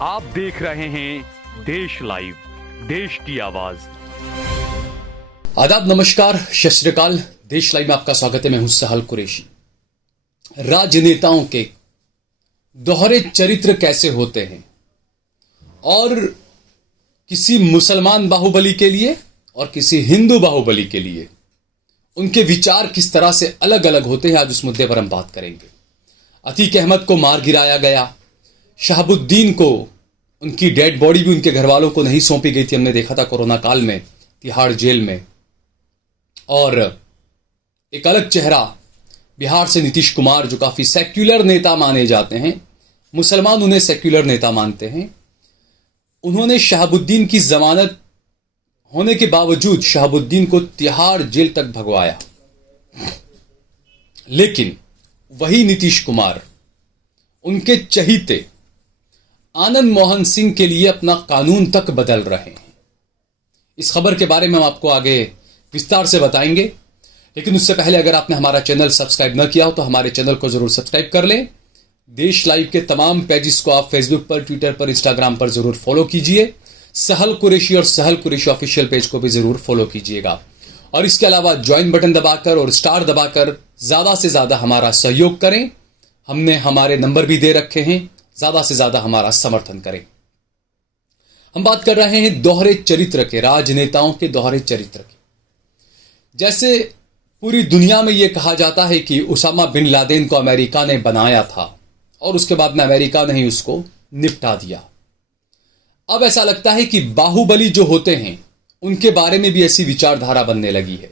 आप देख रहे हैं देश लाइव, देश की आवाज। आदाब, नमस्कार, सत श्री अकाल। देश लाइव में आपका स्वागत है। मैं हूं सहल कुरैशी। राजनेताओं के दोहरे चरित्र कैसे होते हैं और किसी मुसलमान बाहुबली के लिए और किसी हिंदू बाहुबली के लिए उनके विचार किस तरह से अलग अलग होते हैं, आज उस मुद्दे पर हम बात करेंगे। अतीक अहमद को मार गिराया गया, शहाबुद्दीन को उनकी डेड बॉडी भी उनके घर वालों को नहीं सौंपी गई थी, हमने देखा था कोरोना काल में तिहाड़ जेल में। और एक अलग चेहरा बिहार से नीतीश कुमार, जो काफी सेक्युलर नेता माने जाते हैं, मुसलमान उन्हें सेक्युलर नेता मानते हैं। उन्होंने शहाबुद्दीन की जमानत होने के बावजूद शहाबुद्दीन को तिहाड़ जेल तक भगवाया। लेकिन वही नीतीश कुमार उनके चहीते आनंद मोहन सिंह के लिए अपना कानून तक बदल रहे हैं। इस खबर के बारे में हम आपको आगे विस्तार से बताएंगे, लेकिन उससे पहले अगर आपने हमारा चैनल सब्सक्राइब न किया हो तो हमारे चैनल को जरूर सब्सक्राइब कर लें। देश लाइव के तमाम पेजेस को आप फेसबुक पर, ट्विटर पर, इंस्टाग्राम पर जरूर फॉलो कीजिए। सहल कुरैशी और सहल कुरैशी ऑफिशियल पेज को भी जरूर फॉलो कीजिएगा। और इसके अलावा ज्वाइन बटन दबाकर और स्टार दबाकर ज्यादा से ज्यादा हमारा सहयोग करें। हमने हमारे नंबर भी दे रखे हैं, ज्यादा से ज्यादा हमारा समर्थन करें। हम बात कर रहे हैं दोहरे चरित्र के, राजनेताओं के दोहरे चरित्र के। जैसे पूरी दुनिया में यह कहा जाता है कि उसामा बिन लादेन को अमेरिका ने बनाया था और उसके बाद में अमेरिका ने ही उसको निपटा दिया। अब ऐसा लगता है कि बाहुबली जो होते हैं उनके बारे में भी ऐसी विचारधारा बनने लगी है।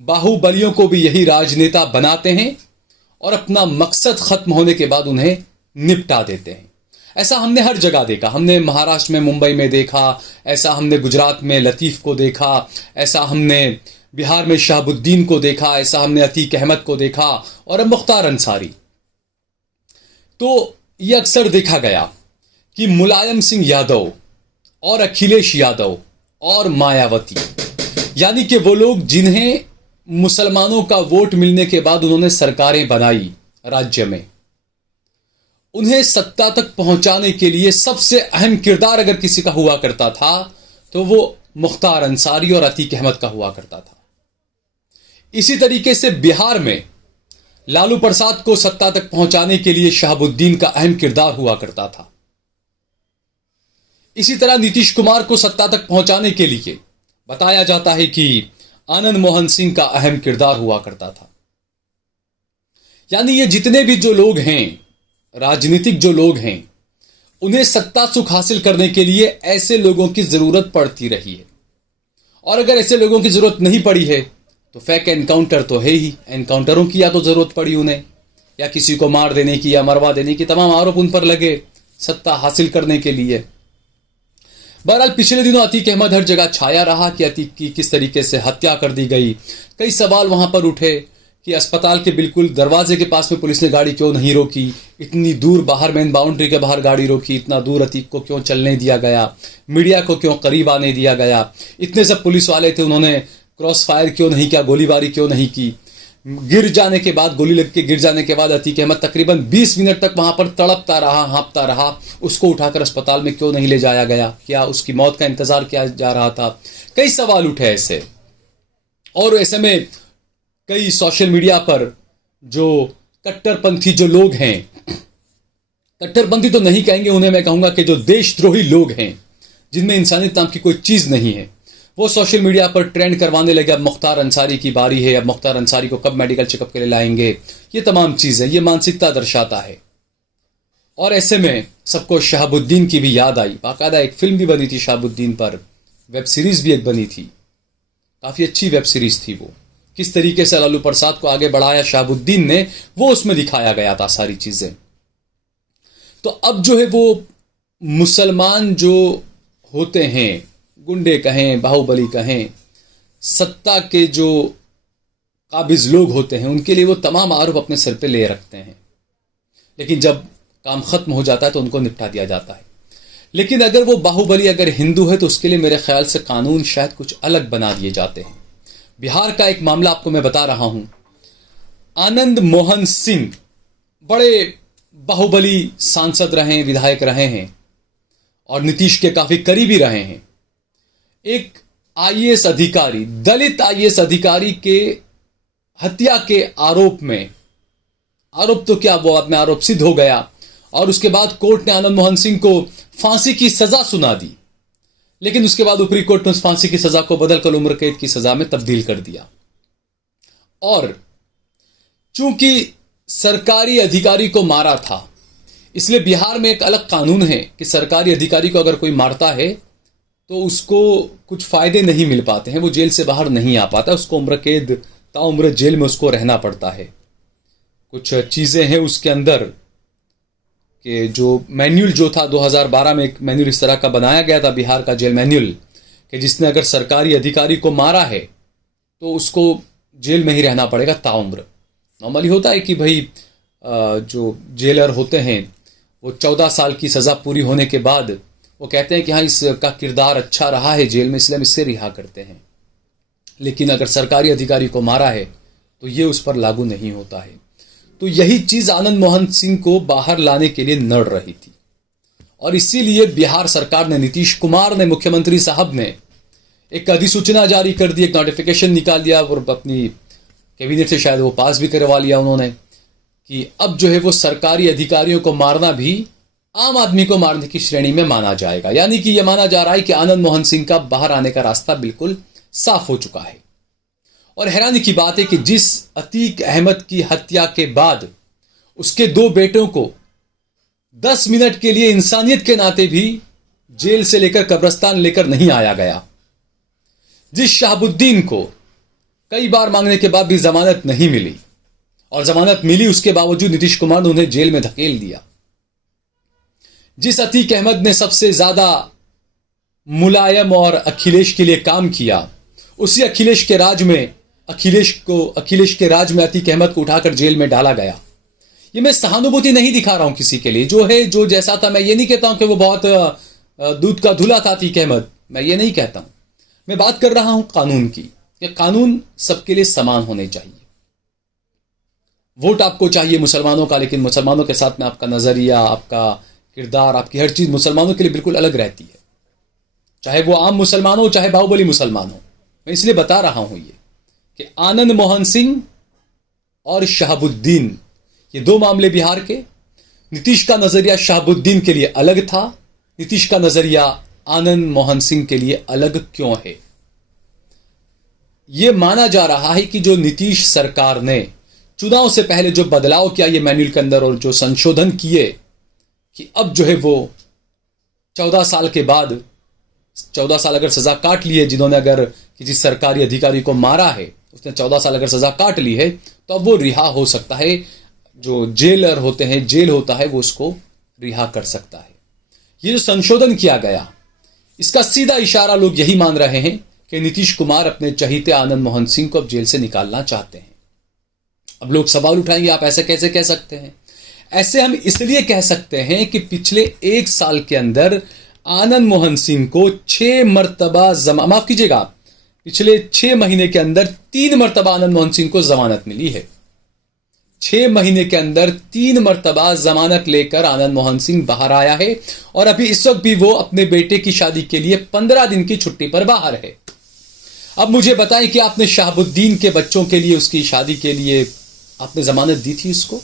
बाहुबलियों को भी यही राजनेता बनाते हैं और अपना मकसद खत्म होने के बाद उन्हें निपटा देते हैं। ऐसा हमने हर जगह देखा। हमने महाराष्ट्र में, मुंबई में देखा, ऐसा हमने गुजरात में लतीफ को देखा, ऐसा हमने बिहार में शहाबुद्दीन को देखा, ऐसा हमने अतीक अहमद को देखा और अब मुख्तार अंसारी। तो ये अक्सर देखा गया कि मुलायम सिंह यादव और अखिलेश यादव और मायावती, यानी कि वो लोग जिन्हें मुसलमानों का वोट मिलने के बाद उन्होंने सरकारें बनाई राज्य में, उन्हें सत्ता तक पहुंचाने के लिए सबसे अहम किरदार अगर किसी का हुआ करता था तो वो मुख्तार अंसारी और अतीक अहमद का हुआ करता था। इसी तरीके से बिहार में लालू प्रसाद को सत्ता तक पहुंचाने के लिए शहाबुद्दीन का अहम किरदार हुआ करता था। इसी तरह नीतीश कुमार को सत्ता तक पहुंचाने के लिए बताया जाता है कि आनंद मोहन सिंह का अहम किरदार हुआ करता था। यानी ये जितने भी जो लोग हैं, राजनीतिक जो लोग हैं, उन्हें सत्ता सुख हासिल करने के लिए ऐसे लोगों की जरूरत पड़ती रही है। और अगर ऐसे लोगों की जरूरत नहीं पड़ी है तो फेक एनकाउंटर तो है ही। एनकाउंटरों की या तो जरूरत पड़ी उन्हें, या किसी को मार देने की या मरवा देने की तमाम आरोप उन पर लगे सत्ता हासिल करने के लिए। बहरहाल पिछले दिनों अतीक अहमद हर जगह छाया रहा कि अतीक की किस तरीके से हत्या कर दी गई। कई सवाल वहां पर उठे कि अस्पताल के बिल्कुल दरवाजे के पास में पुलिस ने गाड़ी क्यों नहीं रोकी, इतनी दूर बाहर मेन बाउंड्री के बाहर गाड़ी रोकी, इतना दूर अतीक को क्यों चलने दिया गया, मीडिया को क्यों करीब आने दिया गया, इतने सब पुलिस वाले थे, उन्होंने क्रॉस फायर क्यों नहीं किया, गोलीबारी क्यों नहीं की। गिर जाने के बाद, गोली लग के गिर जाने के बाद अतीक अहमद तकरीबन 20 मिनट तक वहां पर तड़पता रहा, हाँपता रहा। उसको उठाकर अस्पताल में क्यों नहीं ले जाया गया? क्या उसकी मौत का इंतजार किया जा रहा था? कई सवाल उठे ऐसे। और ऐसे में कई सोशल मीडिया पर जो कट्टरपंथी जो लोग हैं, कट्टरपंथी तो नहीं कहेंगे उन्हें, मैं कहूंगा कि जो देशद्रोही लोग हैं, जिनमें इंसानियत नाम की कोई चीज नहीं है, वो सोशल मीडिया पर ट्रेंड करवाने लगे अब मुख्तार अंसारी की बारी है, अब मुख्तार अंसारी को कब मेडिकल चेकअप के लिए लाएंगे। ये तमाम चीजें, ये मानसिकता दर्शाता है। और ऐसे में सबको शहाबुद्दीन की भी याद आई। बाकायदा एक फिल्म भी बनी थी शहाबुद्दीन पर, वेब सीरीज भी एक बनी थी, काफी अच्छी वेब सीरीज थी वो। किस तरीके से लालू प्रसाद को आगे बढ़ाया शहाबुद्दीन ने, वो उसमें दिखाया गया था सारी चीजें। तो अब जो है वो मुसलमान जो होते हैं, गुंडे कहें, बाहुबली कहें, सत्ता के जो काबिज लोग होते हैं, उनके लिए वो तमाम आरोप अपने सिर पे ले रखते हैं। लेकिन जब काम खत्म हो जाता है तो उनको निपटा दिया जाता है। लेकिन अगर वो बाहुबली अगर हिंदू है तो उसके लिए मेरे ख्याल से कानून शायद कुछ अलग बना दिए जाते हैं। बिहार का एक मामला आपको मैं बता रहा हूं। आनंद मोहन सिंह बड़े बाहुबली सांसद रहे हैं, विधायक रहे हैं, और नीतीश के काफी करीबी रहे हैं, एक आईएएस अधिकारी, दलित आईएएस अधिकारी के हत्या के आरोप में, आरोप तो क्या, वो अपने आरोप सिद्ध हो गया और उसके बाद कोर्ट ने आनंद मोहन सिंह को फांसी की सजा सुना दी, लेकिन उसके बाद ऊपरी कोर्ट ने उस फांसी की सजा को बदलकर उम्र कैद की सजा में तब्दील कर दिया। और चूंकि सरकारी अधिकारी को मारा था, इसलिए बिहार में एक अलग कानून है कि सरकारी अधिकारी को अगर कोई मारता है तो उसको कुछ फायदे नहीं मिल पाते हैं, वो जेल से बाहर नहीं आ पाता, उसको उम्र कैद ताउम्र जेल में उसको रहना पड़ता है। कुछ चीज़ें हैं उसके अंदर कि जो मैन्यूल जो था 2012 में, एक मैन्यूल इस तरह का बनाया गया था बिहार का जेल मैन्यूल, कि जिसने अगर सरकारी अधिकारी को मारा है तो उसको जेल में ही रहना पड़ेगा ताउम्र। नॉर्मली होता है कि भाई जो जेलर होते हैं वो 14 साल की सज़ा पूरी होने के बाद वो कहते हैं कि हाँ इसका किरदार अच्छा रहा है जेल में, इसलिए हम इससे रिहा करते हैं। लेकिन अगर सरकारी अधिकारी को मारा है तो ये उस पर लागू नहीं होता है। तो यही चीज़ आनंद मोहन सिंह को बाहर लाने के लिए लड़ रही थी और इसीलिए बिहार सरकार ने, नीतीश कुमार ने, मुख्यमंत्री साहब ने एक अधिसूचना जारी कर दी, एक नोटिफिकेशन निकाल दिया और अपनी कैबिनेट से शायद वो पास भी करवा लिया उन्होंने कि अब जो है वो सरकारी अधिकारियों को मारना भी आम आदमी को मारने की श्रेणी में माना जाएगा। यानी कि यह माना जा रहा है कि आनंद मोहन सिंह का बाहर आने का रास्ता बिल्कुल साफ हो चुका है। और हैरानी की बात है कि जिस अतीक अहमद की हत्या के बाद उसके 2 बेटों को 10 मिनट के लिए इंसानियत के नाते भी जेल से लेकर कब्रिस्तान लेकर नहीं आया गया, जिस शहाबुद्दीन को कई बार मांगने के बाद भी जमानत नहीं मिली और जमानत मिली उसके बावजूद नीतीश कुमार ने उन्हें जेल में धकेल दिया, जिस अतीक अहमद ने सबसे ज्यादा मुलायम और अखिलेश के लिए काम किया, उसी अखिलेश के राज में अतीक अहमद को उठाकर जेल में डाला गया। ये मैं सहानुभूति नहीं दिखा रहा हूं किसी के लिए, जो है जो जैसा था, मैं ये नहीं कहता हूं कि वो बहुत दूध का धुला था अतीक अहमद, मैं ये नहीं कहता हूं। मैं बात कर रहा हूं कानून की, कि कानून सबके लिए समान होने चाहिए। वोट आपको चाहिए मुसलमानों का, लेकिन मुसलमानों के साथ में आपका नजरिया, आपका किरदार, आपकी हर चीज मुसलमानों के लिए बिल्कुल अलग रहती है, चाहे वो आम मुसलमान हो चाहे बाहुबली मुसलमान हो। मैं इसलिए बता रहा हूं ये कि आनंद मोहन सिंह और शहाबुद्दीन, ये 2 मामले बिहार के, नीतीश का नजरिया शहाबुद्दीन के लिए अलग था, नीतीश का नजरिया आनंद मोहन सिंह के लिए अलग क्यों है? यह माना जा रहा है कि जो नीतीश सरकार ने चुनाव से पहले जो बदलाव किया ये मैन्यूल के अंदर और जो संशोधन किए कि अब जो है वो 14 साल के बाद, 14 साल अगर सजा काट ली है, जिन्होंने अगर किसी सरकारी अधिकारी को मारा है उसने 14 साल अगर सजा काट ली है तो अब वो रिहा हो सकता है। जो जेलर होते हैं, जेल होता है, वो उसको रिहा कर सकता है। ये जो संशोधन किया गया इसका सीधा इशारा लोग यही मान रहे हैं कि नीतीश कुमार अपने चहीते आनंद मोहन सिंह को अब जेल से निकालना चाहते हैं। अब लोग सवाल उठाएंगे, आप ऐसे कैसे कह सकते हैं? ऐसे हम इसलिए कह सकते हैं कि पिछले 1 साल के अंदर आनंद मोहन सिंह को 6 मरतबा माफ कीजिएगा, पिछले 6 महीने के अंदर 3 मरतबा आनंद मोहन सिंह को जमानत मिली है। 6 महीने के अंदर 3 मरतबा जमानत लेकर आनंद मोहन सिंह बाहर आया है और अभी इस वक्त भी वो अपने बेटे की शादी के लिए 15 दिन की छुट्टी पर बाहर है। अब मुझे बताएं कि आपने शहाबुद्दीन के बच्चों के लिए, उसकी शादी के लिए आपने जमानत दी थी उसको?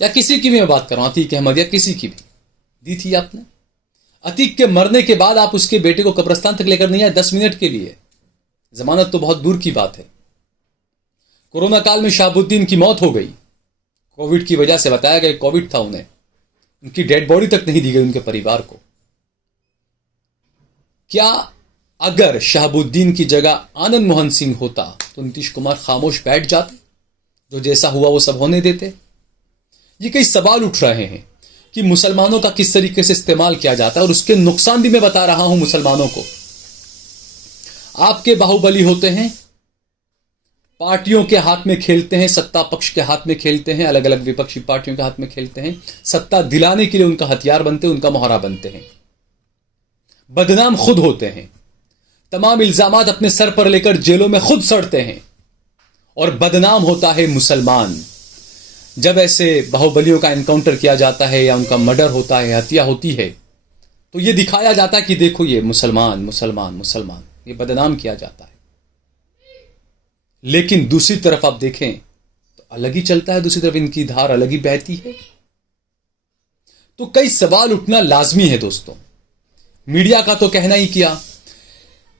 या किसी की भी मैं बात कर रहा हूं, अतीक अहमद या किसी की भी दी थी आपने? अतीक के मरने के बाद आप उसके बेटे को कब्रिस्तान तक लेकर नहीं आए 10 मिनट के लिए। जमानत तो बहुत दूर की बात है। कोरोना काल में शहाबुद्दीन की मौत हो गई, कोविड की वजह से, बताया गया कोविड था उन्हें, उनकी डेड बॉडी तक नहीं दी गई उनके परिवार को। क्या अगर शहाबुद्दीन की जगह आनंद मोहन सिंह होता तो नीतीश कुमार खामोश बैठ जाते, जो जैसा हुआ वो सब होने देते? ये कई सवाल उठ रहे हैं कि मुसलमानों का किस तरीके से इस्तेमाल किया जाता है और उसके नुकसान भी मैं बता रहा हूं मुसलमानों को। आपके बाहुबली होते हैं, पार्टियों के हाथ में खेलते हैं, सत्ता पक्ष के हाथ में खेलते हैं, अलग अलग विपक्षी पार्टियों के हाथ में खेलते हैं, सत्ता दिलाने के लिए उनका हथियार बनते हैं, उनका मोहरा बनते हैं, बदनाम खुद होते हैं, तमाम इल्जामात अपने सर पर लेकर जेलों में खुद सड़ते हैं और बदनाम होता है मुसलमान। जब ऐसे बाहुबलियों का एनकाउंटर किया जाता है या उनका मर्डर होता है, हत्या होती है, तो ये दिखाया जाता है कि देखो ये मुसलमान मुसलमान मुसलमान, ये बदनाम किया जाता है। लेकिन दूसरी तरफ आप देखें तो अलग ही चलता है, दूसरी तरफ इनकी धार अलग ही बहती है। तो कई सवाल उठना लाजमी है दोस्तों। मीडिया का तो कहना ही किया,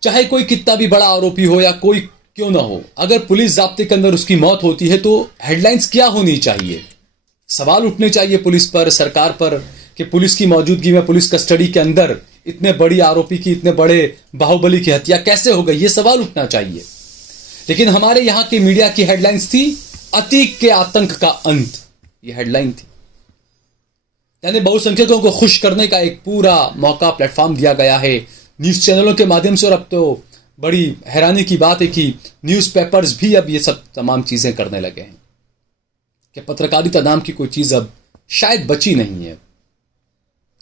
चाहे कोई कितना भी बड़ा आरोपी हो या कोई क्यों ना हो, अगर पुलिस जाब्ते के अंदर उसकी मौत होती है तो हेडलाइंस क्या होनी चाहिए? सवाल उठने चाहिए पुलिस पर, सरकार पर, कि पुलिस की मौजूदगी में, पुलिस कस्टडी के अंदर इतने बड़ी आरोपी की, इतने बड़े बाहुबली की हत्या कैसे हो गई, ये सवाल उठना चाहिए। लेकिन हमारे यहां की मीडिया की हेडलाइंस थी अतीक के आतंक का अंत, ये हेडलाइन थी। यानी बहुसंख्यकों को खुश करने का एक पूरा मौका, प्लेटफॉर्म दिया गया है न्यूज चैनलों के माध्यम से। और अब तो बड़ी हैरानी की बात है कि न्यूज़पेपर्स भी अब ये सब तमाम चीजें करने लगे हैं, कि पत्रकारिता नाम की कोई चीज अब शायद बची नहीं है।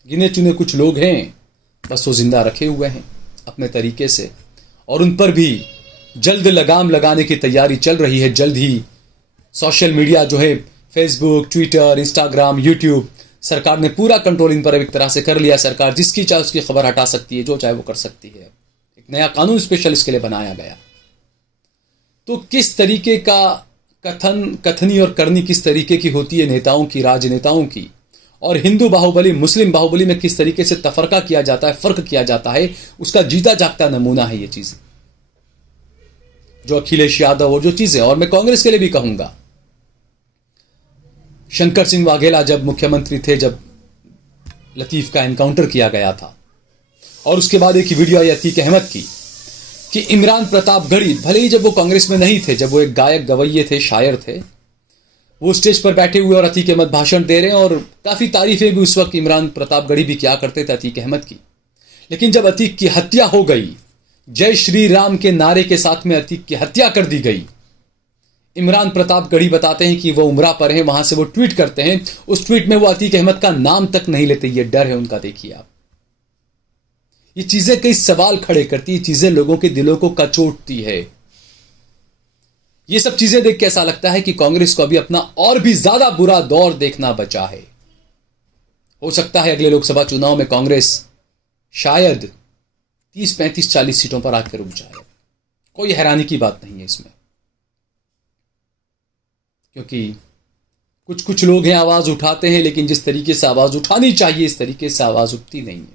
गिने चुने कुछ लोग हैं, बस वो जिंदा रखे हुए हैं अपने तरीके से, और उन पर भी जल्द लगाम लगाने की तैयारी चल रही है। जल्द ही सोशल मीडिया जो है, फेसबुक, ट्विटर, इंस्टाग्राम, यूट्यूब, सरकार ने पूरा कंट्रोल इन पर एक तरह से कर लिया। सरकार जिसकी चाहे उसकी खबर हटा सकती है, जो चाहे वो कर सकती है। एक नया कानून स्पेशल इसके लिए बनाया गया। तो किस तरीके का कथनी और करनी किस तरीके की होती है नेताओं की, राजनेताओं की, और हिंदू बाहुबली मुस्लिम बाहुबली में किस तरीके से तफरका किया जाता है, फर्क किया जाता है, उसका जीता जागता नमूना है ये चीजें, जो अखिलेश यादव और जो चीजें। और मैं कांग्रेस के लिए भी कहूंगा, शंकर सिंह वाघेला जब मुख्यमंत्री थे, जब लतीफ का एनकाउंटर किया गया था, और उसके बाद एक वीडियो आई अतीक अहमद की कि इमरान प्रतापगढ़ी, भले ही जब वो कांग्रेस में नहीं थे, जब वो एक गायक गवैये थे, शायर थे, वो स्टेज पर बैठे हुए और अतीक अहमद भाषण दे रहे हैं, और काफी तारीफें भी उस वक्त इमरान प्रतापगढ़ी भी क्या करते थे अतीक अहमद की। लेकिन जब अतीक की हत्या हो गई, जय श्री राम के नारे के साथ में अतीक की हत्या कर दी गई, इमरान प्रतापगढ़ी बताते हैं कि वो उमरा पर हैं, वहां से वो ट्वीट करते हैं, उस ट्वीट में वो अतीक अहमद का नाम तक नहीं लेते। ये डर है उनका, देखिए आप। ये चीजें कई सवाल खड़े करती है, चीजें लोगों के दिलों को कचोटती है। ये सब चीजें देख के ऐसा लगता है कि कांग्रेस को अभी अपना और भी ज्यादा बुरा दौर देखना बचा है। हो सकता है अगले लोकसभा चुनाव में कांग्रेस शायद 30, 35, 40 सीटों पर आकर रुक जाए। कोई हैरानी की बात नहीं है इसमें, क्योंकि कुछ कुछ लोग हैं आवाज उठाते हैं, लेकिन जिस तरीके से आवाज उठानी चाहिए इस तरीके से आवाज उठती नहीं है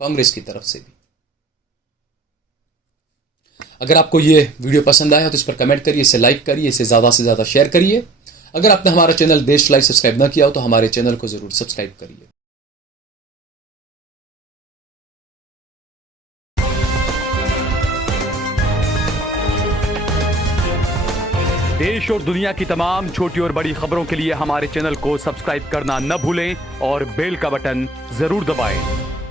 कांग्रेस की तरफ से भी। अगर आपको ये वीडियो पसंद आया तो इस पर कमेंट करिए, इसे लाइक करिए, इसे ज्यादा से ज्यादा शेयर करिए। अगर आपने हमारा चैनल देश लाइव सब्सक्राइब न किया हो तो हमारे चैनल को जरूर सब्सक्राइब करिए। देश और दुनिया की तमाम छोटी और बड़ी खबरों के लिए हमारे चैनल को सब्सक्राइब करना न भूलें और बेल का बटन जरूर दबाएं।